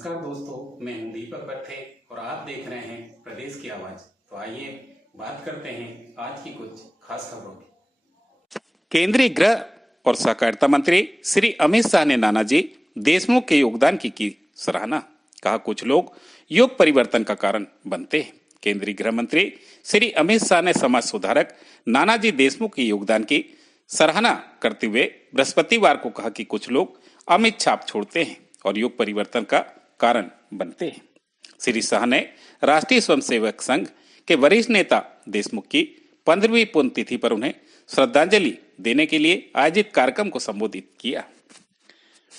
नमस्कार दोस्तों, मैं हूं दीपक पत्थे और आप देख रहे हैं प्रदेश की आवाज। तो आइए बात करते हैं आज की कुछ खास खबरों की। केंद्रीय गृह और सहकारिता मंत्री श्री अमित शाह ने नानाजी देशमुख के योगदान की सराहना। कहा, कुछ लोग युग परिवर्तन का कारण बनते हैं। केंद्रीय गृह मंत्री श्री अमित शाह ने समाज सुधारक नानाजी देशमुख के योगदान की सराहना करते हुए बृहस्पतिवार को कहा कि कुछ लोग अमिट छाप छोड़ते हैं और युग परिवर्तन का कारण बनते हैं। श्री शाह ने राष्ट्रीय स्वयंसेवक संघ के वरिष्ठ नेता देशमुख की 15वीं पुण्यतिथि पर उन्हें श्रद्धांजलि देने के लिए आयोजित कार्यक्रम को संबोधित किया।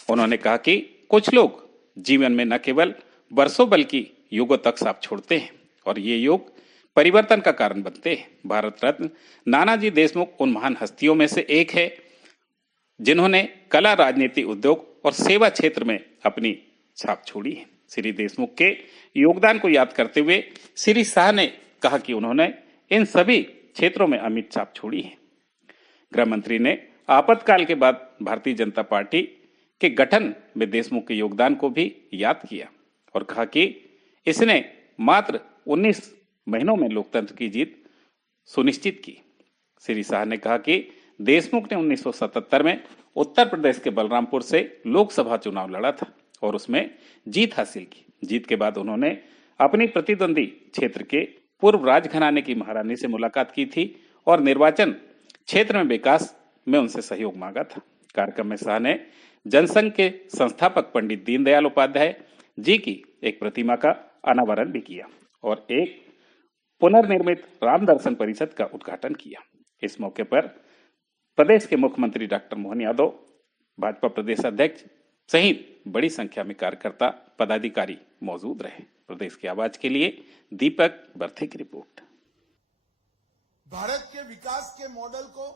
उन्होंने कहा कि कुछ लोग जीवन में न केवल वर्षों बल्कि युगों तक छाप छोड़ते हैं और ये युग परिवर्तन का कारण बनते हैं। भारत रत्न नानाजी देशमुख उन महान हस्तियों में से एक है जिन्होंने कला, राजनीति, उद्योग और सेवा क्षेत्र में अपनी छाप छोड़ी है। श्री देशमुख के योगदान को याद करते हुए श्री शाह ने कहा कि उन्होंने इन सभी क्षेत्रों में अमिट छाप छोड़ी है। गृह मंत्री ने आपातकाल के बाद भारतीय जनता पार्टी के गठन में देशमुख के योगदान को भी याद किया और कहा कि इसने मात्र 19 महीनों में लोकतंत्र की जीत सुनिश्चित की। श्री शाह ने कहा कि देशमुख ने 1977 में उत्तर प्रदेश के बलरामपुर से लोकसभा चुनाव लड़ा था और उसमें जीत हासिल की। जीत के बाद उन्होंने अपनी प्रतिद्वंदी क्षेत्र के पूर्व राजघराने की महारानी से मुलाकात की थी और निर्वाचन क्षेत्र में विकास में उनसे सहयोग मांगा था। कार्यक्रम में शाह ने जनसंघ के संस्थापक पंडित दीनदयाल उपाध्याय जी की एक प्रतिमा का अनावरण भी किया और एक पुनर्निर्मित राम दर्शन परिषद का उद्घाटन किया। इस मौके पर प्रदेश के मुख्यमंत्री डॉक्टर मोहन यादव, भाजपा प्रदेश अध्यक्ष सहित बड़ी संख्या में कार्यकर्ता, पदाधिकारी मौजूद रहे। प्रदेश की आवाज के लिए दीपक बर्थे की रिपोर्ट। भारत के विकास के मॉडल को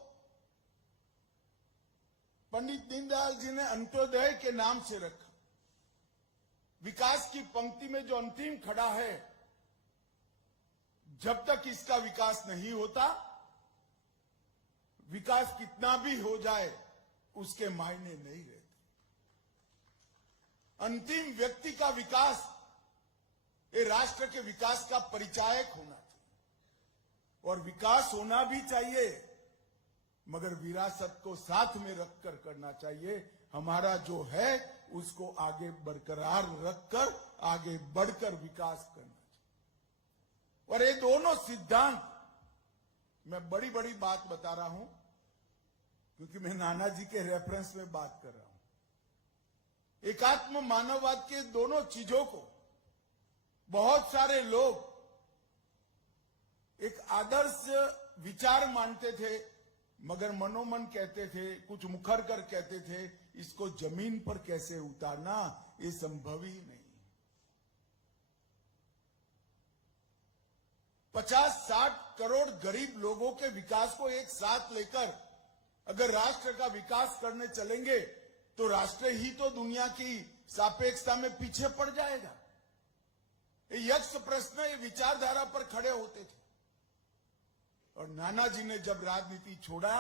पंडित दीनदयाल जी ने अंत्योदय के नाम से रखा। विकास की पंक्ति में जो अंतिम खड़ा है, जब तक इसका विकास नहीं होता, विकास कितना भी हो जाए उसके मायने नहीं रहते। अंतिम व्यक्ति का विकास ये राष्ट्र के विकास का परिचायक होना चाहिए और विकास होना भी चाहिए, मगर विरासत को साथ में रखकर करना चाहिए। हमारा जो है उसको आगे बरकरार रखकर आगे बढ़कर विकास करना चाहिए। और ये दोनों सिद्धांत, मैं बड़ी बड़ी बात बता रहा हूं क्योंकि मैं नाना जी के रेफरेंस में बात कर रहा हूं। एकात्म मानववाद के दोनों चीजों को बहुत सारे लोग एक आदर्श विचार मानते थे, मगर मनोमन कहते थे, कुछ मुखर कर कहते थे, इसको जमीन पर कैसे उतारना, ये संभव ही नहीं। 50-60 करोड़ गरीब लोगों के विकास को एक साथ लेकर अगर राष्ट्र का विकास करने चलेंगे तो राष्ट्र ही तो दुनिया की सापेक्षता में पीछे पड़ जाएगा। ये यक्ष प्रश्न ये विचारधारा पर खड़े होते थे और नाना जी ने जब राजनीति छोड़ा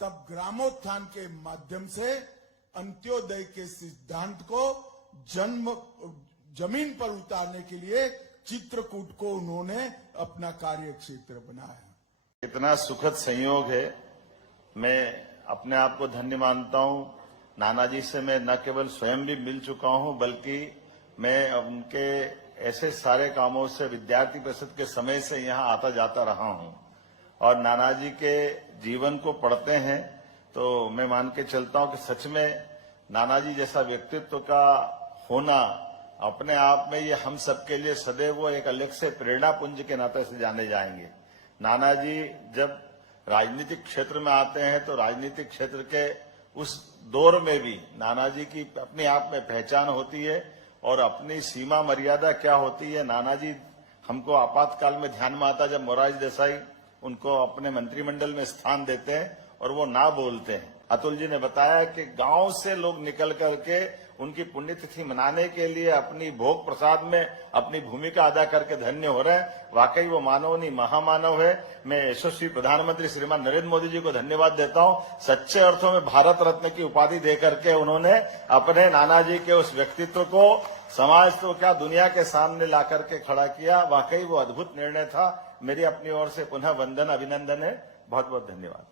तब ग्रामोत्थान के माध्यम से अंत्योदय के सिद्धांत को जमीन पर उतारने के लिए चित्रकूट को उन्होंने अपना कार्य क्षेत्र बनाया। इतना सुखद संयोग है। मैं अपने आप को धन्य मानता हूं। नानाजी से मैं न केवल स्वयं भी मिल चुका हूं, बल्कि मैं उनके ऐसे सारे कामों से विद्यार्थी परिषद के समय से यहां आता जाता रहा हूं और नानाजी के जीवन को पढ़ते हैं तो मैं मान के चलता हूं कि सच में नानाजी जैसा व्यक्तित्व का होना अपने आप में ये हम सबके लिए सदैव एक अलग से प्रेरणा पुंज के नाते से जाने जाएंगे। नानाजी जब राजनीतिक क्षेत्र में आते हैं तो राजनीतिक क्षेत्र के उस दौर में भी नानाजी की अपने आप में पहचान होती है और अपनी सीमा मर्यादा क्या होती है। नानाजी हमको आपातकाल में ध्यान में आता जब मोरारजी देसाई उनको अपने मंत्रिमंडल में स्थान देते हैं और वो ना बोलते हैं अतुल जी ने बताया कि गांव से लोग निकल करके उनकी पुण्यतिथि मनाने के लिए अपनी भोग प्रसाद में अपनी भूमिका अदा करके धन्य हो रहे हैं। वाकई वो मानव नहीं महामानव है। मैं यशस्वी प्रधानमंत्री श्रीमान नरेंद्र मोदी जी को धन्यवाद देता हूं। सच्चे अर्थों में भारत रत्न की उपाधि देकर के उन्होंने अपने नानाजी के उस व्यक्तित्व को समाज तो क्या दुनिया के सामने ला करके खड़ा किया। वाकई वो अद्भुत निर्णय था। मेरी अपनी ओर से पुनः वंदन अभिनंदन है। बहुत बहुत धन्यवाद।